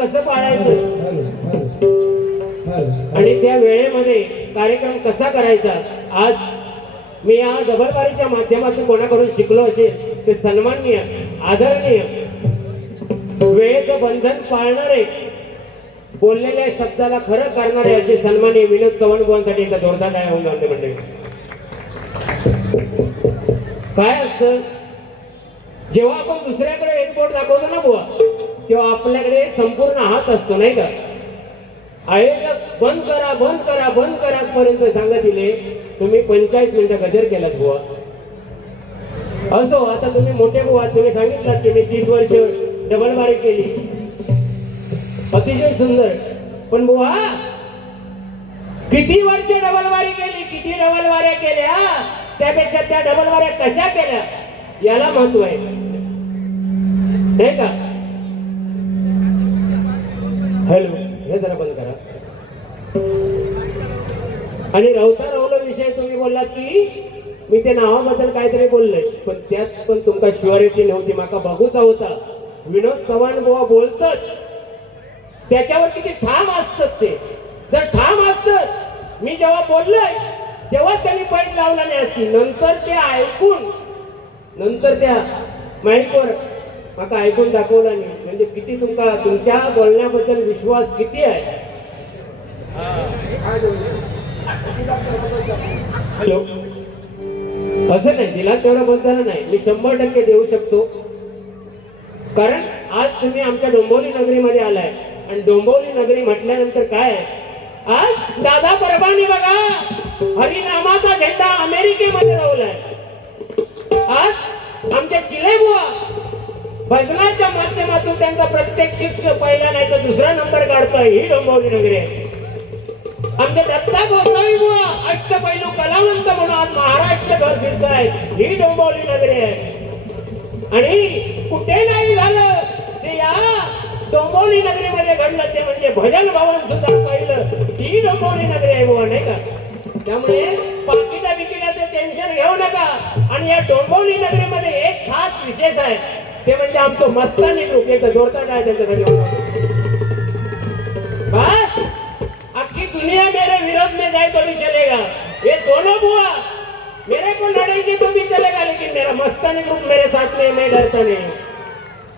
कसं पाळायचं? आणि त्या वेळेमध्ये कार्यक्रम कसा करायचा? आज मी या डबलबारीच्या माध्यमातून कोणाकडून शिकलो असेल ते सन्माननीय आदरणीय वेळेचं बंधन पाळणारे बोललेल्या शब्दाला खरं करणारे असे सन्माननीय विनोद चव्हाण बुवांसाठी एकदा जोरदार काय होऊन जाते म्हणजे काय असतं? जेव्हा आपण दुसऱ्याकडे एक बोट दाखवतो ना बुवा तेव्हा आपल्याकडे संपूर्ण हात असतो नाही का? आयोजक बंद करा बंद करा बंद करा पर्यंत सांगत दिले तुम्ही पंचाळीस मिनिटं गजर केलात बुवा. असो आता तुम्ही मोठे बुवा तुम्ही सांगितलात की मी तीस वर्ष डबल बारी केली. अतिशय सुंदर. पण बुवा किती वर्ष डबल वारी केली? किती डबल वाऱ्या केल्या? त्यापेक्षा त्या डबल वाऱ्या कशा केल्या? याला महत्त्व आहे. नाही का? हॅलो हे जरा बंद करा. आणि रवता रवलो विषय तुम्ही बोललात की मी ते नावाबद्दल काहीतरी बोललंय पण त्यात पण तुमका शुअरिटी नव्हती माका बघूचा होता. विनोद चव्हाण बुवा बोलतात त्याच्यावर किती ठाम असतात ते. जर ठाम असत मी जेव्हा बोललोय तेव्हा त्यांनी पैज लावला नाही असती नंतर ते ऐकून नंतर त्या माईकवर माका ऐकून दाखवला नाही म्हणजे किती तुमका तुमच्या बोलण्याबद्दल विश्वास किती आहे? हॅलो. असं नाही दिला तेवढा बोलताना नाही. मी शंभर टक्के देऊ शकतो. कारण आज तुम्ही आमच्या डोंबवली नगरीमध्ये आलाय. आणि डोंबिवली नगरी म्हटल्यानंतर काय आहे? आज दादा परबानी बघा. हरिनामाचा झेंडा अमेरिकेमध्ये लावलाय. आज आमच्या चिले बुवा भजनाच्या माध्यमातून त्यांचा प्रत्येक शिक्षक पहिला नाही तर दुसरा नंबर काढतोय ही डोंबवली नगरी आहे आमच्या दत्ता गोसावी बुवा अष्टपैलू कलावंत म्हणून आज फिरत आहे ही डोंबवली नगरी आहे. आणि कुठे नाही झालं ते या डोंबवली नगरीमध्ये घडलं ते म्हणजे भजन भवन सुद्धा पहिलं. ती डोंबवली नगरी आहे बुवा नाही का? त्यामुळे पाकिटा बिकिटाचं टेन्शन घेऊ नका. आणि या डोंबवली नगरीमध्ये एक खास विशेष आहे. ते म्हणजे आमचं मस्तानी ग्रुप एकदा जोरदार काय त्यांच्यासाठी. बस! अख्खी दुनिया मेरे विरोध में जाए तो भी चलेगा. ये दोनों बुआ मेरे को लड़ेगी तो भी चलेगा लेकिन मेरा मस्तानी ग्रुप मेरे साथ में मैं डरता नहीं.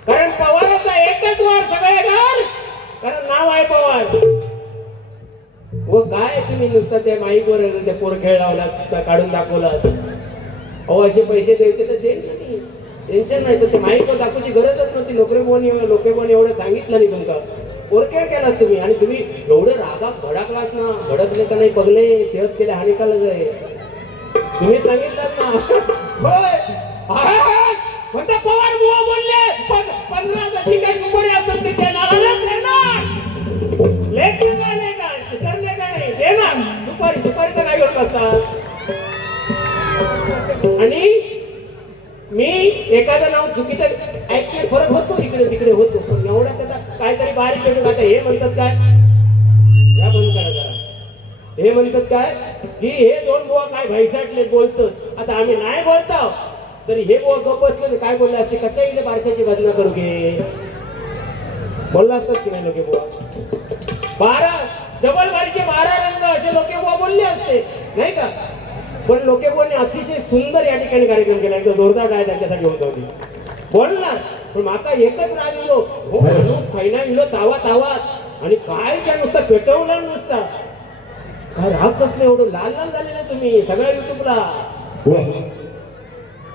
कारण पवाराचा एकच वार सगळे घर. कारण नाव आहे पवार. व काय तुम्ही नुसतं त्या माईकवर ते पोर खेळ लावला काढून दाखवला. अहो असे पैसे द्यायचे तर देईल ना टेन्शन नाही तर ते माईकवर दाखवायची गरजच नव्हती. लोकरेबोन कोण एवढं लोके एवढं सांगितलं नाही तुमका पोरखेळ केलात तुम्ही. आणि तुम्ही एवढं रागात भडकलात ना. भडकले का नाही पगले. सेहत केले हानिकारक आहे. तुम्ही सांगितलं ना. होय. म्हणते पवार बुवा बोलले. पण पंधरा जशी काही सुपारी असत ते देणार देणार. लेख का नाही का? नाही का नाही. देणार. दुपारी तर काय घेऊन बसतात आणि मी एखादं नाव चुकीचं ऍक्च्युअली फरक होतो इकडे तिकडे होतो. पण एवढं त्याचा काहीतरी बारीक करून आता हे म्हणतात काय? या बंद करा जरा. हे म्हणतात काय? की हे दोन बुवा काय भैसाटले बोलतात आता आम्ही नाही बोलतो तरी हे बुवा गप्प बसले तर काय बोलले असते? कशा इथे बारशाची भजना करू घे. बोलला असतात की नाही लोके बुवा? बारा डबल बारीचे बारा रंग असे लोके बुवा बोलले असते. नाही का? पण लोके बुवाने अतिशय सुंदर या ठिकाणी कार्यक्रम केला. एकदम जोरदार डाय त्यांच्यासाठी होता होती. बोलणार पण माका एकच राग येलो हो माणूस खैना येलो तावा तावा. आणि काय त्या नुसता पेटवला नुसता. काय राग कसलं एवढं? लाल लाल झालेलं तुम्ही सगळ्या युट्यूबला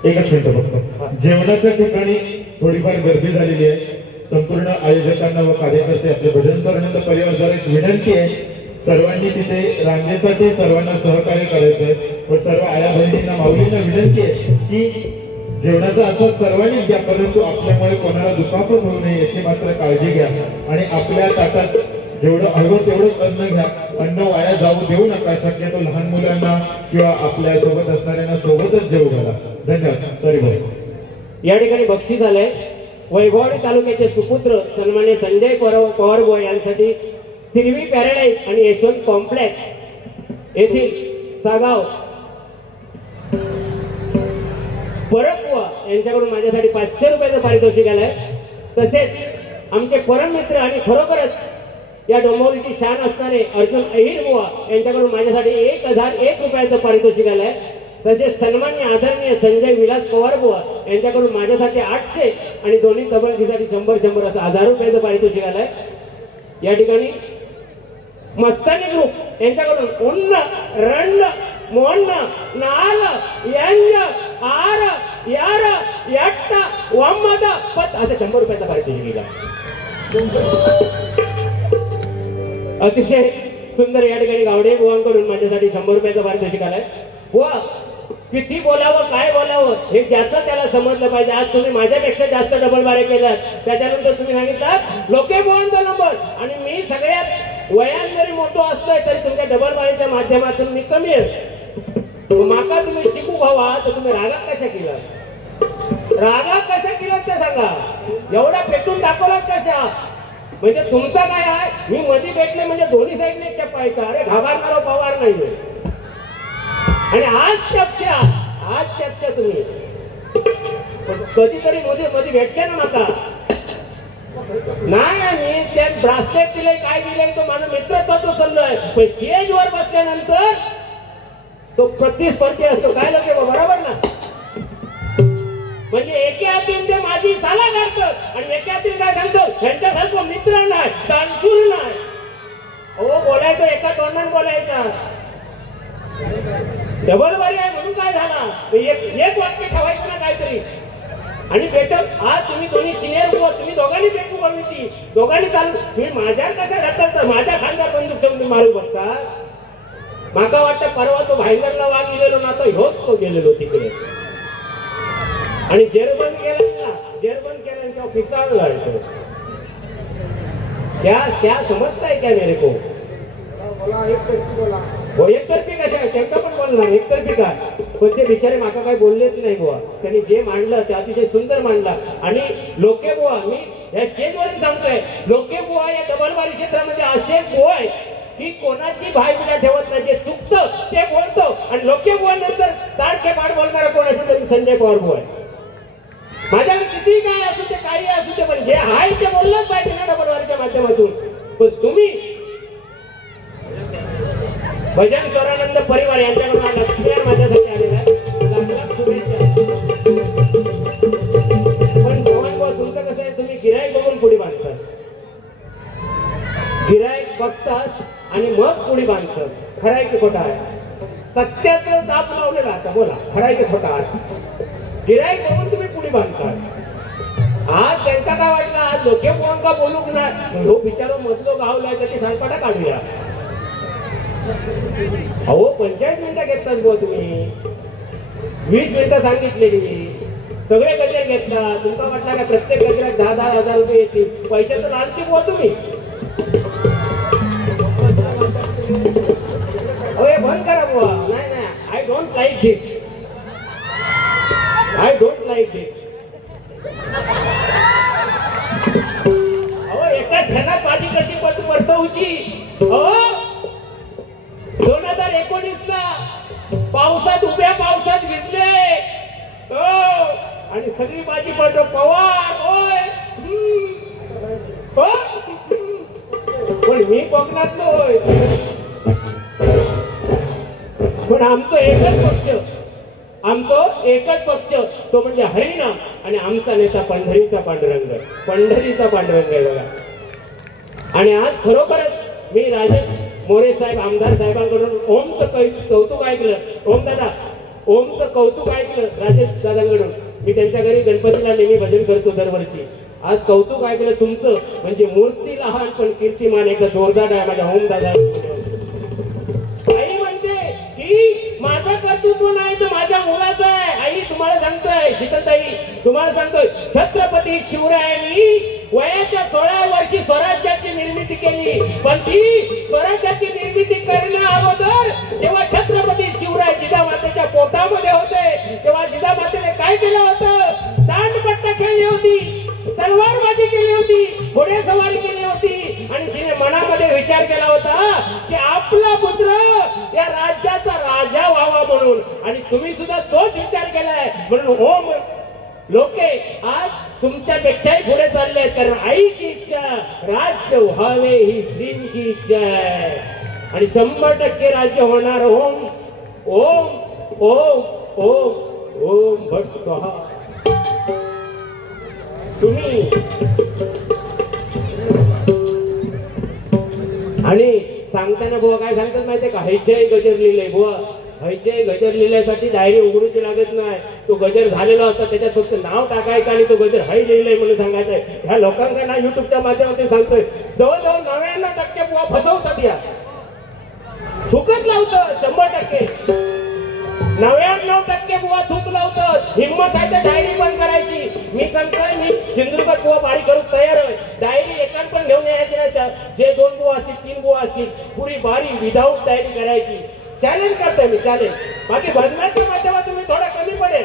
एकच मिनिट फक्त. जेवणाच्या ठिकाणी थोडीफार गर्दी झालेली आहे. संपूर्ण आयोजकांना व कार्यकर्ते आपले भजन सरांना परिवार एक विनंती आहे. सर्वांनी तिथे रांगेसाठी सर्वांना सहकार्य करायचं आहे व सर्व आया बहिणींना माऊलींना विनंती आहे की जेवणाचा असं सर्वांनीच घ्या परंतु आपल्यामुळे कोणाला दुखापत होऊ नये याची मात्र काळजी घ्या. आणि आपल्या ताटात जेवढं हवं तेवढंच अन्न घ्या. अन्न वाया जाऊ देऊ नका शक्यतो लहान मुलांना किंवा आपल्यासोबत असणाऱ्यांना सोबतच जेवू घाला. धन्यवाद. सॉरी भाई या ठिकाणी बक्षीस आलंय. वैभववाडी तालुक्याचे सुपुत्र सन्मान्य संजय पवार पवारबुवा यांसाठी सिरवी पॅराडाईज आणि यशवंत कॉम्प्लेक्स येथील सागाव परबुवा यांच्याकडून माझ्यासाठी पाचशे रुपयाचं पारितोषिक आलंय. तसेच आमचे परममित्र आणि खरोखरच या डोंबवलीची शान असणारे अर्जुन अहिर बुवा यांच्याकडून माझ्यासाठी एक हजार एक रुपयाचं पारितोषिक आलंय. तसेच सन्मान्य आदरणीय संजय विलास पवार बुवा यांच्याकडून माझ्यासाठी आठशे आणि दोन्ही तबलशीसाठी शंभर शंभर असं हजार रुपयाचं पारितोषिक आलंय. या ठिकाणी मस्तानी ग्रुप यांच्याकडून उन्न रंड मोन्न नाल यांच्या आर यार यट्ट वम्मद पत आता शंभर रुपयाचा पारितोषिक अतिशय सुंदर या ठिकाणी गावडे बुवांकडून माझ्यासाठी शंभर रुपयाचा पारितोषिक आलाय बुवा किती बोलावं काय बोलावं हे ज्याचं त्याला समजलं पाहिजे आज तुम्ही माझ्यापेक्षा जास्त डबल बारे केलात त्याच्यानंतर तुम्ही सांगितलं लोके बुवांचा नंबर आणि मी सगळ्यात वयान जरी मोठो असलोय तरी तुमच्या डबल बारेच्या माध्यमातून मी कमी आहे माका तुम्ही शिकू भावा तर तुम्ही रागा कशा केला? रागात कशा केला ते सांगा. एवढा पेटून दाखवलात कशा? म्हणजे तुमचा काय आहे? मी मध्ये भेटले म्हणजे दोन्ही साईडने चपायचा अरे घाबरणारा हो, पवार नाही आणि आज चपशा आज चपशा तुम्ही. पण कधीतरी मध्ये मध्ये भेटते ना माका नाही मी त्या ब्रासलेट दिलंय काय दिले तो माझा मित्र तो चाललोय पण स्टेजवर बसल्यानंतर तो प्रतिस्पर्धी असतो. काय लोक बरोबर ना? म्हणजे एके हातीन ते माझी साला काढतात आणि एके हातीन काय सांगतो? यांच्यासारखं मित्र नाही दानशूर नाही. हो बोलायचं एका तोंडाने बोलायचा. डबल बरी आहे म्हणून काय झाला? एक एक वाक्य ठेवायचं ना काहीतरी. आणि भेटत आज तुम्ही दोन्ही सिनियर हो तुम्ही दोघांनी भेटू कमी ती दोघांनी चालू तुम्ही माझ्या कशा ढकलता माझ्या खांद्यावर बंदूक ठेवून मारू बघता? माका वाटतं परवा तो भाईंदरला वाघ गेलेलो ना तो ह्योच तो गेलेलो तिकडे. आणि जेरबंद केला जेरबंद केला तेव्हा पिसाळला तो क्या क्या समजताय क्या मेरे को? हो एकतर्फी कशा? शंका पण बोलणार एकतर्फी काय पण ते बिचारे माका काय बोललेच नाही बुवा. त्यांनी जे मांडलं ते अतिशय सुंदर मांडला. आणि लोके बुवा मी या स्टेजवरून सांगतोय लोके बुवा या डबलबारी क्षेत्रामध्ये असे बुवा आहे की कोणाची भाईबिला ठेवत नाही. जे चुकतं ते बोलतो. आणि लोके बुवा नंतर तारखे पाठ बोलणारा कोण असेल? तर संजय पवार बुवा माझ्याकडे किती काय असू ते काही असू ते पण हे आहे ते बोललंच पाहिजे ना डबलवारीच्या माध्यमातून. पण तुम्ही भजन स्वरानंद परिवार यांच्याकडून माझ्यासाठी आले. कोणी बांधतं पुढे खरं आहे की खोटा आहे? सत्याचं दाब लावलेला आता बोला. खरं आहे की खोटा आहे? गिराईक बघून तुम्ही पुढे बांधतात आज त्यांचा काय वाटलं? आज लोके कोण का बोलू ना हो बिचारो मधलो गावला त्याची सांगपाटा काढूया. अहो पंचाळीस मिनिटं घेतलात बो तुम्ही. वीस मिनिटं सांगितलेली. सगळे गजर घेतला. तुमचा वाटला का प्रत्येक गजरात दहा दहा हजार रुपये येतील. पैशाचं लालची बो तुम्ही? अरे बंद करा बुवा. नाही नाही. I don't like this I don't like this अहो एका क्षणात माझी कशी पत परतवची अहो दोन हजार एकोणीस ला पावसात उभ्या पावसात भिजले. हो आणि सगळी माझी पट पवार होय. हो. पण मी कोकणातलो होय पण आमचं एकच पक्ष. आमचं एकच पक्ष. तो म्हणजे हरिणा आणि आमचा नेता पंढरीचा पांडुरंग. पंढरीचा पांडुरंग आहे बघा. आणि आज खरोखरच मी राजेश मोरे साहेब आमदार साहेबांकडून ओमचं कै- कौतुक ऐकलं. ओम दादा ओमचं कौतुक ऐकलं राजेश दादांकडून. मी त्यांच्या घरी गणपतीला नेहमी भजन करतो दरवर्षी. आज कौतुक ऐकलं तुमचं. म्हणजे मूर्ती लहान पण कीर्तिमान एकदा जोरदार आहे माझ्या ओम दादा. की माझं कर्तृत्व नाही तर माझ्या मुलाचं आहे. आई तुम्हाला सांगतोय शीतलताई तुम्हाला सांगतोय छत्रपती शिवरायांनी वयाच्या सोळा वर्षी स्वराज्याची निर्मिती केली. पण ती स्वराज्याची निर्मिती करण्या अगोदर जेव्हा छत्रपती शिवराय जिजामातेच्या पोटामध्ये होते तेव्हा जिजामातेने काय केलं होतं? दांडपट्टा खेळली होती तलवारबाजी केली होती घोडेसवारी केली होती. आणि तिने मनामध्ये विचार केला होता की आपला या राज्याचा राजा व्हावा म्हणून. आणि तुम्ही सुद्धा तोच विचार केलाय. म्हणून हो ओम लोके आज तुमच्यापेक्षाही पुढे चालले कारण आईची इच्छा राज्य व्हावे ही श्रींची इच्छा आहे. आणि शंभर टक्के राज्य होणार. ओम ओम ओम ओम ओम भट स्वाहा. तुम्ही आणि सांगताना बुवा काय सांगतात माहितीये का? हैचे गजर लिहिलंय बुवा. हैचे गजर लिहिल्यासाठी डायरी उघडूची लागत नाही. तो गजर झालेला होता त्याच्यात फक्त नाव टाकायचं आणि तो गजर हाय लिहिलंय म्हणून सांगायचंय. ह्या लोकांना ना युट्यूबच्या माध्यमातून सांगतोय जवळजवळ नव्याण्णव टक्के बुवा फसवतात या. चुकत लावतं शंभर टक्के. नव्याण्णव टक्के बुवा थूक लावतात हिंमत आहे तर डायरी बंद करायची. मी सांगतोय मी सिंधुदुर्गात बुवा बारी करून तयार आहे डायरी एकान पण घेऊन यायची नाही त्या जे दोन बुवा असतील की पुरी बारी विदाऊट तयारी करायची. चॅलेंज करतोय मी चॅलेंज बाकी भजनाच्या माध्यमातून मी थोडा कमी पडेल.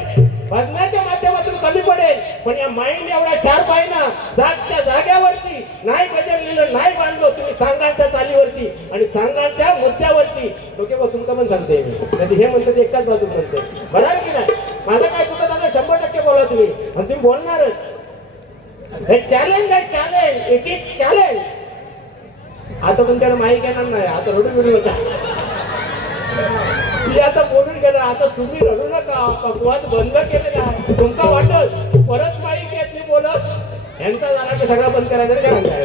भजनाच्या माध्यमातून कमी पडेल. पण या माइंड एवढ्या चार पाय ना जागच्या जाग्यावरती नाही गजर नाही बांधलो तुम्ही सांगाल त्या चालीवरती आणि सांगाल त्या मुद्द्यावरती. ओके बघ तुमचं पण सांगते मी. हे म्हणतो ते एकाच बाजू म्हणते. बरं की नाही? माझं काय चुकत दादा? शंभर टक्के बोला तुम्ही. आणि तुम्ही बोलणारच. हे चॅलेंज आहे चॅलेंज इट इज चॅलेंज आता पण त्याला माहीत येणार नाही. आता रडू बिडू होता. मी आता बोलून गेला. आता तुम्ही रडू नका. अपवाद बंद केलेला आहे तुमचा वाटत. परत माहीत येत नाही बोलत. यांचा झाला की सगळा बंद करायचं काय म्हणताय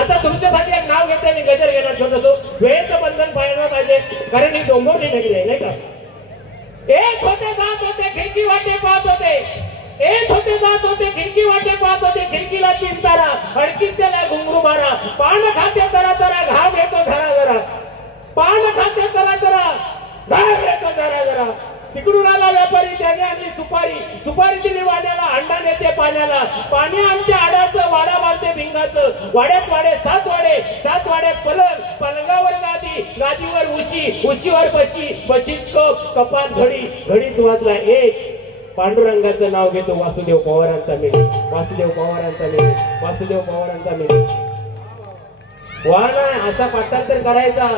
आता तुमच्यासाठी एक नाव घेते आणि गजर घेणार छोटं वेळेचं बंधन पाहायला पाहिजे. कारण ही डोंबवली नगरी आहे नाही का? एक होते जात होते खिडकी वाटे पाहत होते. येत होते जात होते खिडकी वाटे पाहत होते खिडकीला तीन तारा अडकीत त्याला घुंगरू मारा. पान खाते तरा तरा घाम येतो धरा जरा. पान खाते तरा तरा घाम येतो धरा जरा. तिकडून आला व्यापारी त्याने आणली सुपारी. सुपारी दिली वाड्याला अंडा नेते पाण्याला. पाणी आमच्या आडाचं वाडा बांधते भिंगाचं. वाड्यात वाडे सात वाडे सात वाड्यात पलंग. पलंगावर गादी गादीवर उशी उशीवर बशी बशीत कप कपात घडी घडीत वाजला एक. पांडुरंगाचं नाव घेतो वासुदेव पवारांचा मिळे वासुदेव पवारांचा मिळे वासुदेव पवारांचा मिळे वा ना असा पाठांतर करायचा.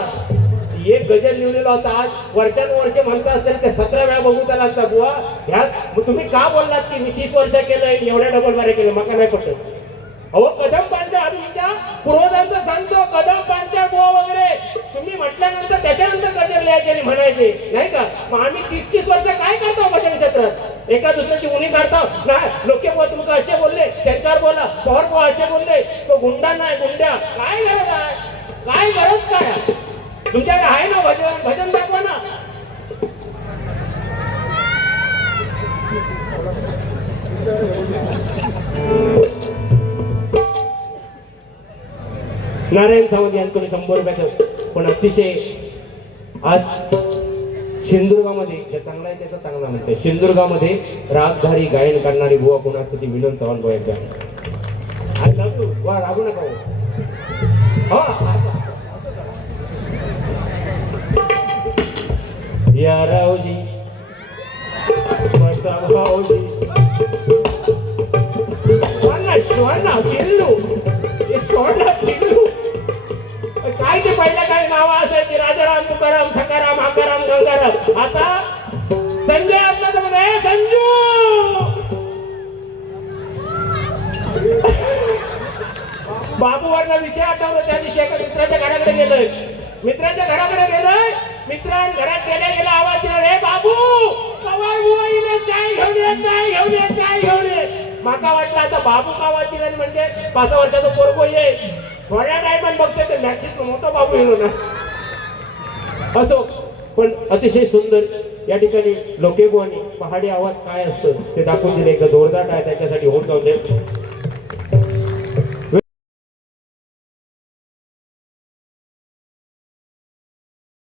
एक गजल लिहिलेला होता आज. वर्षानुवर्ष म्हणता असतील ते सतरा वेळा बघू त्याला लागता बुवा. ह्यात तुम्ही का बोललात की मी तीस वर्ष केलं एवढ्या डबल मारे केलं? मका नाही पटत. अहो कदम पांचा आम्ही त्या पूर्वजांचा सांगतो कदम पांचा बुवा वगैरे. तुम्ही म्हटल्यानंतर त्याच्यानंतर गजर लिहायचे आणि म्हणायचे. नाही का? मग आम्ही तीस तीस वर्ष काय करतो भजन क्षेत्रात? एका दुसऱ्याची उणी काढता नाही लोक तुमका असे बोलले त्यांच्यावर बोला पवार बुवा असे बोलले तो गुंडा नाही गुंड्या. काय गरज आहे? काय गरज काय तुमच्याकडे आहे ना भजन? भजन दाखवा ना. नारायण सावंत यांकडून शंभर रुपयाचं पण अतिशय आज सिंधुदुर्गामध्ये जे चांगला आहे त्याचा चांगला म्हणते सिंधुदुर्गामध्ये राजधारी गायन करणारी बुवा कोणाच ती विनोद चव्हाण बोयाचे आय लव्ह यू वा रागू नका हो. हो हा या रावजी. मस्ता भाऊजी. सोडला पिल्लू. पिल्लू. काय ते पहिल्या काही नाव असायची. राजाराम तुकाराम सकाराम आकाराम गंगाराम. आता संजय असला तर म्हणा, "ए, संजू! बाबूवरनं विषय आठवला. त्या दिवशी एका मित्राच्या घराकडे गेलोय. मित्राच्या घराकडे गेलोय. मित्रां घरात गेल्या गेला आवाज दिला रे बाबू! कवाय बुवाईने चाय घेऊन ये चाय घेऊन ये चाय घेऊन ये. माका वाटलं आता बाबू का आवाज दिला म्हणजे पाच वर्षाचा पोरगो ये थोड्या टायमान बघते ते मॅचेस मोठा बाबू येलो ना असो पण अतिशय सुंदर या ठिकाणी लोकेबुवानी पहाडी आवाज काय असतं ते दाखवून दिले. एक जोरदार आहे त्याच्यासाठी होऊन जाऊ दे.